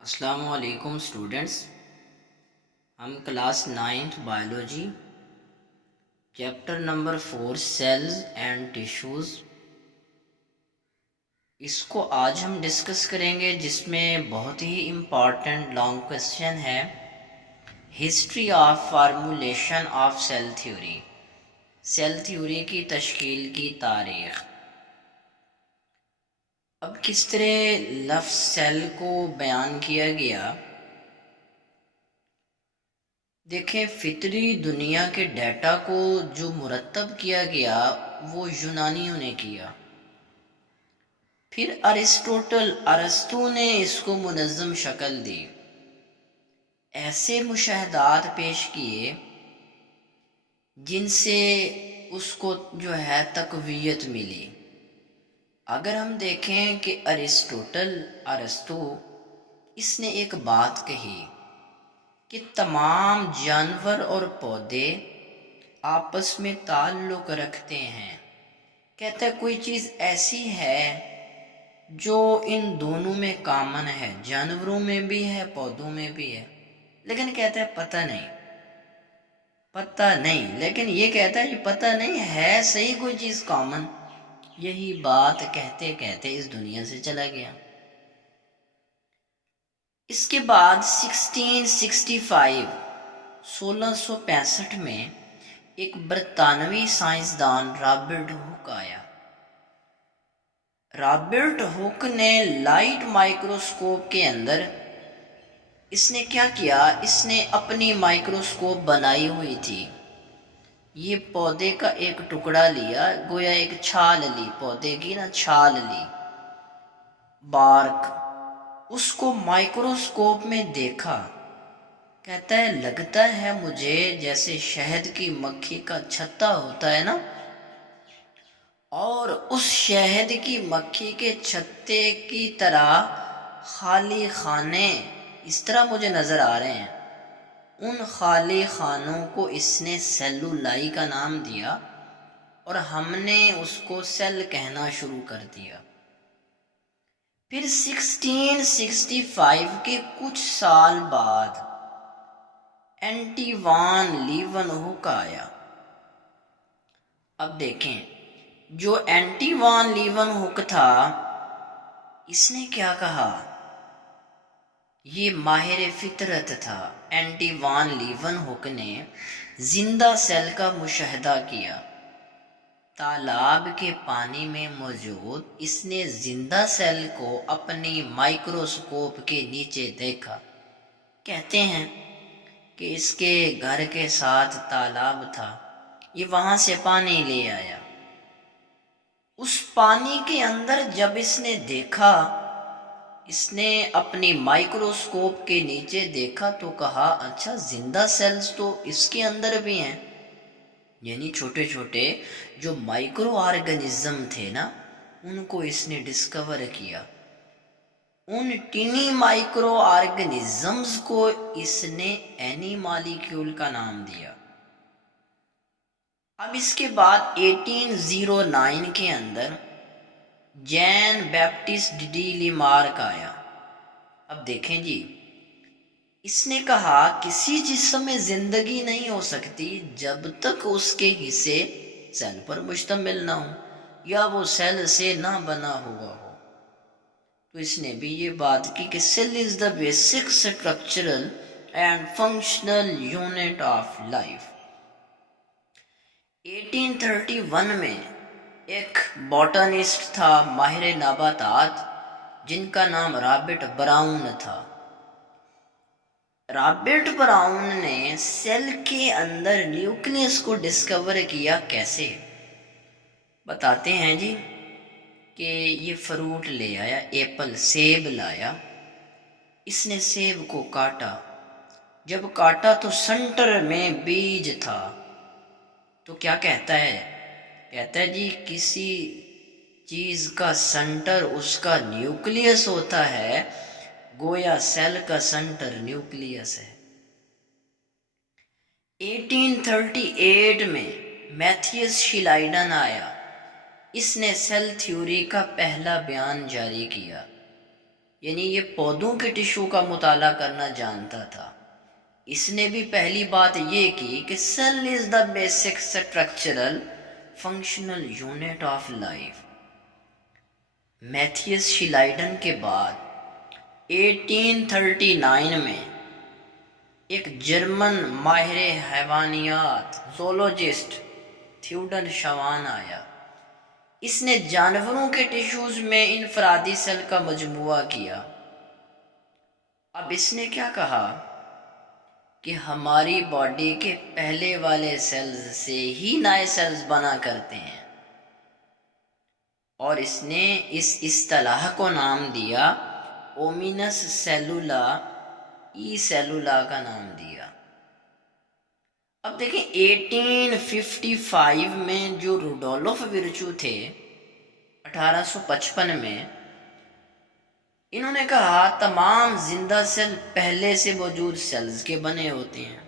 السلام علیکم اسٹوڈنٹس، ہم class 9th biology chapter number 4 cells and tissues اس کو آج ہم ڈسکس کریں گے، جس میں بہت ہی امپارٹنٹ لانگ کویسچن ہے، history of formulation of cell theory, cell theory کی تشکیل کی تاریخ۔ اب کس طرح لفظ سیل کو بیان کیا گیا؟ دیکھیں، فطری دنیا کے ڈیٹا کو جو مرتب کیا گیا وہ یونانیوں نے کیا، پھر ارسطو نے اس کو منظم شکل دی، ایسے مشاہدات پیش کیے جن سے اس کو جو ہے تقویت ملی۔ اگر ہم دیکھیں کہ ارسطو اس نے ایک بات کہی کہ تمام جانور اور پودے آپس میں تعلق رکھتے ہیں، کہتا ہے کوئی چیز ایسی ہے جو ان دونوں میں کامن ہے، جانوروں میں بھی ہے پودوں میں بھی ہے، لیکن کہتا ہے پتہ نہیں، لیکن یہ کہتا ہے کہ پتہ نہیں ہے صحیح کوئی چیز کامن۔ یہی بات کہتے کہتے اس دنیا سے چلا گیا۔ اس کے بعد 1665 میں ایک برطانوی سائنسدان رابرٹ ہک آیا۔ رابرٹ ہک نے لائٹ مائکروسکوپ کے اندر اس نے کیا کیا، اس نے اپنی مائکروسکوپ بنائی ہوئی تھی، یہ پودے کا ایک ٹکڑا لیا، گویا ایک چھال لی، پودے کی چھال لی، بارک، اس کو مائکروسکوپ میں دیکھا، کہتا ہے لگتا ہے مجھے جیسے شہد کی مکھی کا چھتا ہوتا ہے نا، اور اس شہد کی مکھی کے چھتے کی طرح خالی خانے اس طرح مجھے نظر آ رہے ہیں۔ ان خالی خانوں کو اس نے سیلولائی کا نام دیا اور ہم نے اس کو سیل کہنا شروع کر دیا۔ پھر 1665 کے کچھ سال بعد اینٹی وان لیون ہک آیا۔ اب دیکھیں، جو اینٹی وان لیون ہک تھا، اس نے کیا کہا، یہ ماہر فطرت تھا۔ اینٹی وان لیون ہک نے زندہ سیل کا مشاہدہ کیا، تالاب کے پانی میں موجود، اس نے زندہ سیل کو اپنی مائکروسکوپ کے نیچے دیکھا۔ کہتے ہیں کہ اس کے گھر کے ساتھ تالاب تھا، یہ وہاں سے پانی لے آیا، اس پانی کے اندر جب اس نے دیکھا، اس نے اپنی مائکروسکوپ کے نیچے دیکھا تو کہا اچھا زندہ سیلز تو اس کے اندر بھی ہیں، یعنی چھوٹے چھوٹے جو مائکرو آرگنزم تھے نا، ان کو اس نے ڈسکور کیا، ان ٹینی مائکرو آرگنزمز کو اس نے اینی مالیکیول کا نام دیا۔ اب اس کے بعد 1809 کے اندر جین بیپٹسٹ ڈی لیمارک آیا۔ اب دیکھیں جی، اس نے کہا کسی جسم میں زندگی نہیں ہو سکتی جب تک اس کے حصے سیل پر مشتمل نہ ہوں یا وہ سیل سے نہ بنا ہوا ہو۔ تو اس نے بھی یہ بات کی کہ cell is the basic structural and functional unit of life. 1831 میں ایک باٹانسٹ تھا، ماہر نباتات، جن کا نام رابرٹ براؤن تھا۔ رابرٹ براؤن نے سیل کے اندر نیوکلیس کو ڈسکور کیا۔ کیسے؟ بتاتے ہیں جی کہ یہ فروٹ لے آیا، ایپل، سیب لایا، اس نے سیب کو کاٹا، جب کاٹا تو سنٹر میں بیج تھا، تو کیا کہتا ہے جی کسی چیز کا سنٹر اس کا نیوکلیس ہوتا ہے، گویا سیل کا سنٹر نیوکلیس ہے۔ 1838 میں میتھیس شلائڈن آیا، اس نے سیل تھیوری کا پہلا بیان جاری کیا۔ یعنی یہ پودوں کے ٹشو کا مطالعہ کرنا جانتا تھا۔ اس نے بھی پہلی بات یہ کی کہ cell is the basic structural functional unit of life. Matthias Schleiden کے بعد 1839 میں ایک جرمن ماہر حیوانیات زولوجسٹ تھیوڈر شوان آیا۔ اس نے جانوروں کے ٹیشوز میں انفرادی سیل کا مجموعہ کیا۔ اب اس نے کیا کہا کہ ہماری باڈی کے پہلے والے سیلز سے ہی نئے سیلز بنا کرتے ہیں، اور اس نے اس اصطلاح کو نام دیا اومینس سیلولا، ای سیلولا کا نام دیا۔ اب دیکھیں 1855 میں جو روڈولف ورچو تھے، 1855 میں انہوں نے کہا تمام زندہ سیل پہلے سے موجود سیلز کے بنے ہوتے ہیں۔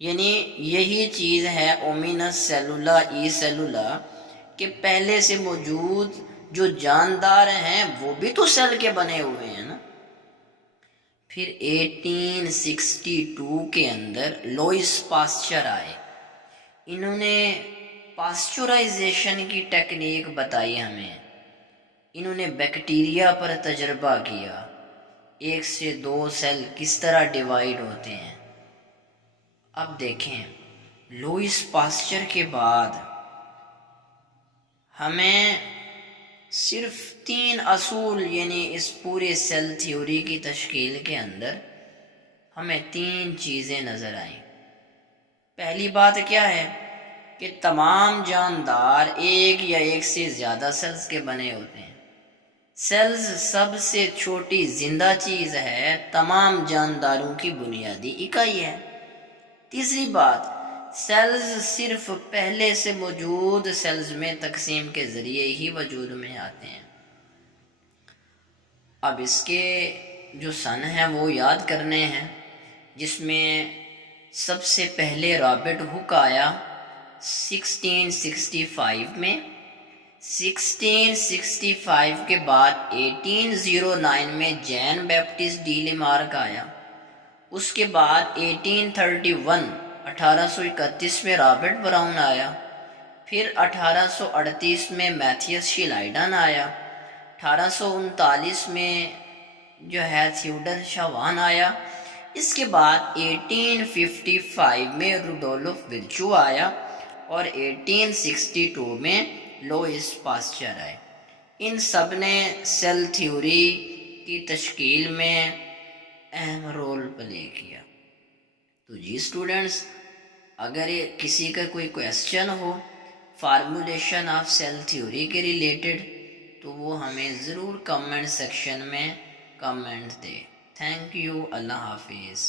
یعنی یہی چیز ہے اومینس سیلولا ای سیلولا، کہ پہلے سے موجود جو جاندار ہیں وہ بھی تو سیل کے بنے ہوئے ہیں نا۔ پھر 1862 کے اندر لوئس پاسچر آئے۔ انہوں نے پاسچورائزیشن کی ٹیکنیک بتائی ہمیں۔ انہوں نے بیکٹیریا پر تجربہ کیا، 1 سے 2 سیل کس طرح ڈیوائیڈ ہوتے ہیں۔ اب دیکھیں لوئس پاسچر کے بعد ہمیں صرف 3 اصول، یعنی اس پورے سیل تھیوری کی تشکیل کے اندر ہمیں 3 چیزیں نظر آئیں۔ پہلی بات کیا ہے کہ تمام جاندار ایک یا ایک سے زیادہ سیلز کے بنے ہوتے ہیں۔ سیلز سب سے چھوٹی زندہ چیز ہے، تمام جانداروں کی بنیادی اکائی ہے۔ تیسری بات، سیلز صرف پہلے سے موجود سیلز میں تقسیم کے ذریعے ہی وجود میں آتے ہیں۔ اب اس کے جو سن ہیں وہ یاد کرنے ہیں، جس میں سب سے پہلے رابرٹ ہک آیا 1665 میں۔ 1665 کے بعد 1809 میں جین بیپٹسٹ ڈی لیمارک آیا۔ اس کے بعد 1831 میں رابرٹ براؤن آیا۔ پھر 1838 میں میتھیس شیلائیڈن آیا۔ 1839 میں جو ہے تھیوڈر شوان آیا۔ اس کے بعد 1855 میں روڈولف ورچو آیا، اور 1862 میں لوئس پاسچر آئے۔ ان سب نے سیل تھیوری کی تشکیل میں اہم رول پلے کیا۔ تو جی اسٹوڈنٹس، اگر کسی کا کوئی کویسچن ہو فارمولیشن آف سیل تھیوری کے ریلیٹڈ، تو وہ ہمیں ضرور کمنٹ سیکشن میں کمنٹ دے۔ تھینک یو، اللہ حافظ۔